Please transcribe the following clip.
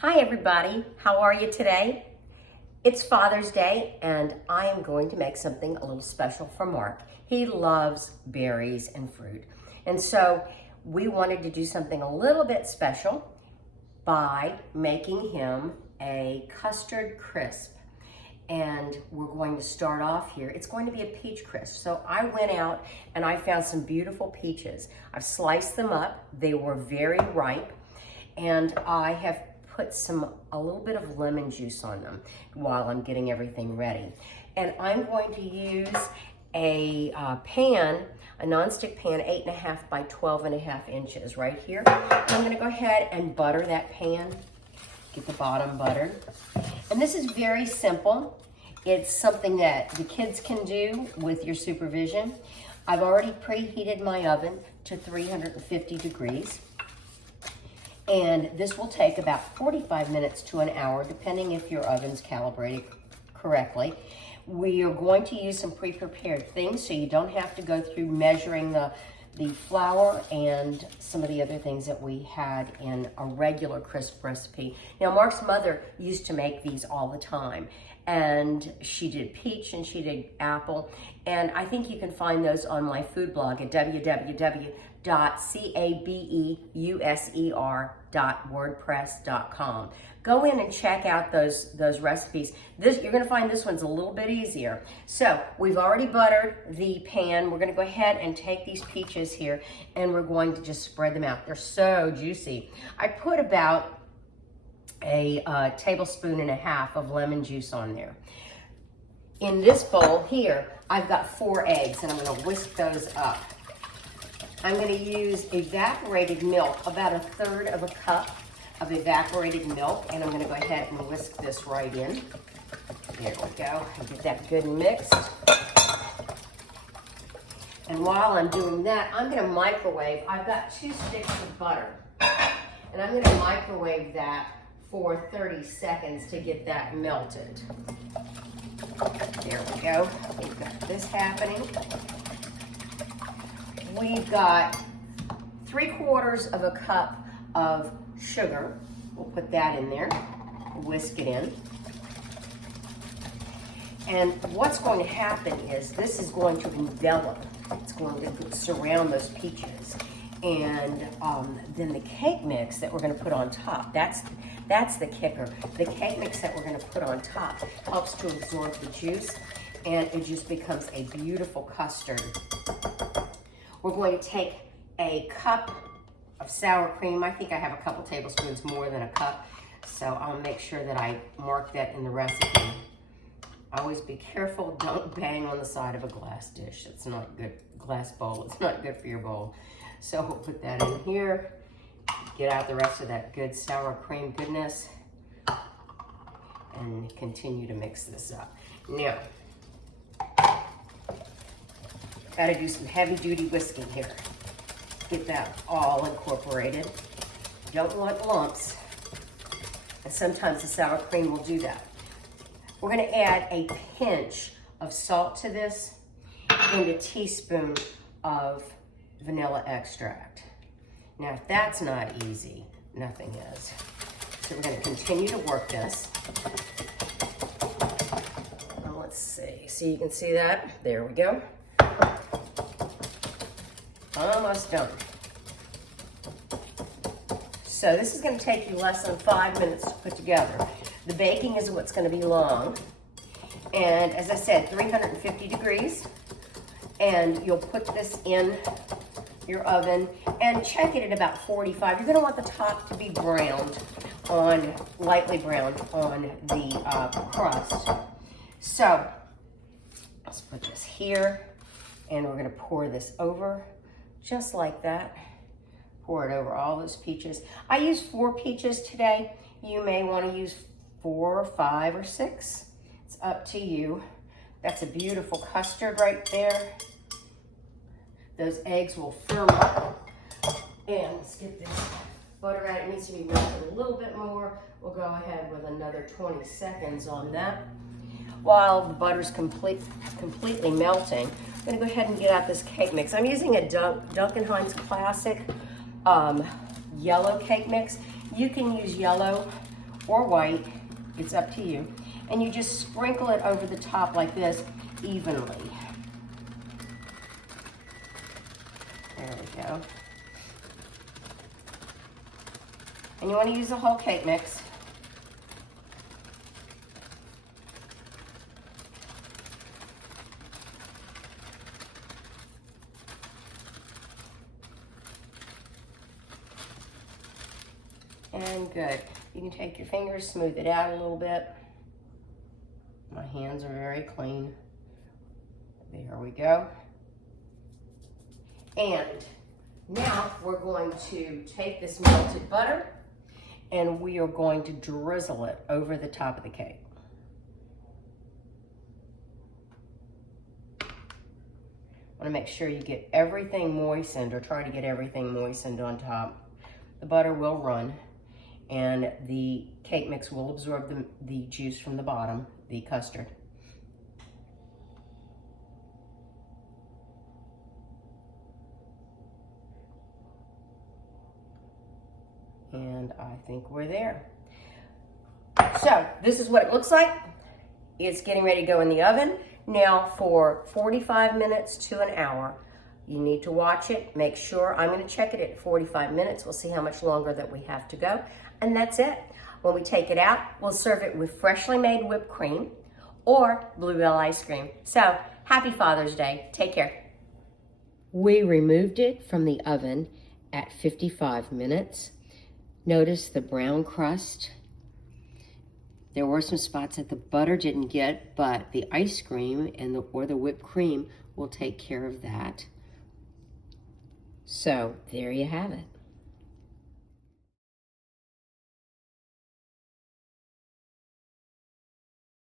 Hi everybody, how are you today? It's Father's Day and I am going to make something a little special for Mark. He loves berries and fruit. And so we wanted to do something a little bit special by making him a custard crisp. And we're going to start off here. It's going to be a peach crisp. So I went out and I found some beautiful peaches. I've sliced them up. They were very ripe. And I have put a little bit of lemon juice on them while I'm getting everything ready. And I'm going to use a pan, a nonstick pan, 8.5 by 12.5 inches right here. I'm gonna go ahead and butter that pan, get the bottom buttered. And this is very simple. It's something that the kids can do with your supervision. I've already preheated my oven to 350 degrees. And this will take about 45 minutes to an hour, depending if your oven's calibrated correctly. We are going to use some pre-prepared things so you don't have to go through measuring the flour and some of the other things that we had in a regular crisp recipe. Now, Mark's mother used to make these all the time, and she did peach and she did apple, and I think you can find those on my food blog at www.cabeuser.wordpress.com. Go in and check out those recipes. You're gonna find this one's a little bit easier. So we've already buttered the pan. We're gonna go ahead and take these peaches here and we're going to just spread them out. They're so juicy. I put about a tablespoon and a half of lemon juice on there. In this bowl here, I've got 4 eggs and I'm gonna whisk those up. I'm gonna use evaporated milk, about 1/3 of a cup of evaporated milk, and I'm gonna go ahead and whisk this right in. There we go, and get that good and mixed. And while I'm doing that, I'm gonna microwave. I've got 2 sticks of butter, and I'm gonna microwave that for 30 seconds to get that melted. There we go, we've got this happening. We've got 3/4 of a cup of sugar. We'll put that in there, whisk it in. And what's going to happen is this is going to envelop. It's going to surround those peaches. And then the cake mix that we're gonna put on top, that's the kicker. The cake mix that we're gonna put on top helps to absorb the juice, and it just becomes a beautiful custard. We're going to take a cup of sour cream. I think I have a couple tablespoons more than a cup, so I'll make sure that I mark that in the recipe. Always be careful, don't bang on the side of a glass dish. It's not good, glass bowl, it's not good for your bowl. So we'll put that in here, get out the rest of that good sour cream goodness, and continue to mix this up. Now, gotta do some heavy duty whisking here. Get that all incorporated. Don't want lumps. And sometimes the sour cream will do that. We're gonna add a pinch of salt to this and a teaspoon of vanilla extract. Now, if that's not easy, nothing is. So we're gonna continue to work this. Well, let's see. So you can see that? There we go. Almost done. So this is going to take you less than 5 minutes to put together. The baking is what's going to be long. And as I said, 350 degrees. And you'll put this in your oven and check it at about 45. You're going to want the top to be browned on, lightly browned on the crust. So let's put this here and we're going to pour this over. Just like that. Pour it over all those peaches. I used 4 peaches today. You may want to use 4 or 5 or 6. It's up to you. That's a beautiful custard right there. Those eggs will firm up. And let's get this butter out. It needs to be melted a little bit more. We'll go ahead with another 20 seconds on that. While the butter's completely melting, I'm gonna go ahead and get out this cake mix. I'm using a Duncan Hines Classic yellow cake mix. You can use yellow or white, it's up to you. And you just sprinkle it over the top like this evenly. There we go. And you want to use the whole cake mix. And good. You can take your fingers, smooth it out a little bit. My hands are very clean. There we go. And now we're going to take this melted butter and we are going to drizzle it over the top of the cake. Want to make sure you get everything moistened, or try to get everything moistened on top. The butter will run and the cake mix will absorb the juice from the bottom, the custard. And I think we're there. So this is what it looks like. It's getting ready to go in the oven now for 45 minutes to an hour. You need to watch it, make sure. I'm going to check it at 45 minutes. We'll see how much longer that we have to go. And that's it. When we take it out, we'll serve it with freshly made whipped cream or Bluebell ice cream. So, happy Father's Day. Take care. We removed it from the oven at 55 minutes. Notice the brown crust. There were some spots that the butter didn't get, but the ice cream and or the whipped cream will take care of that. So, there you have it.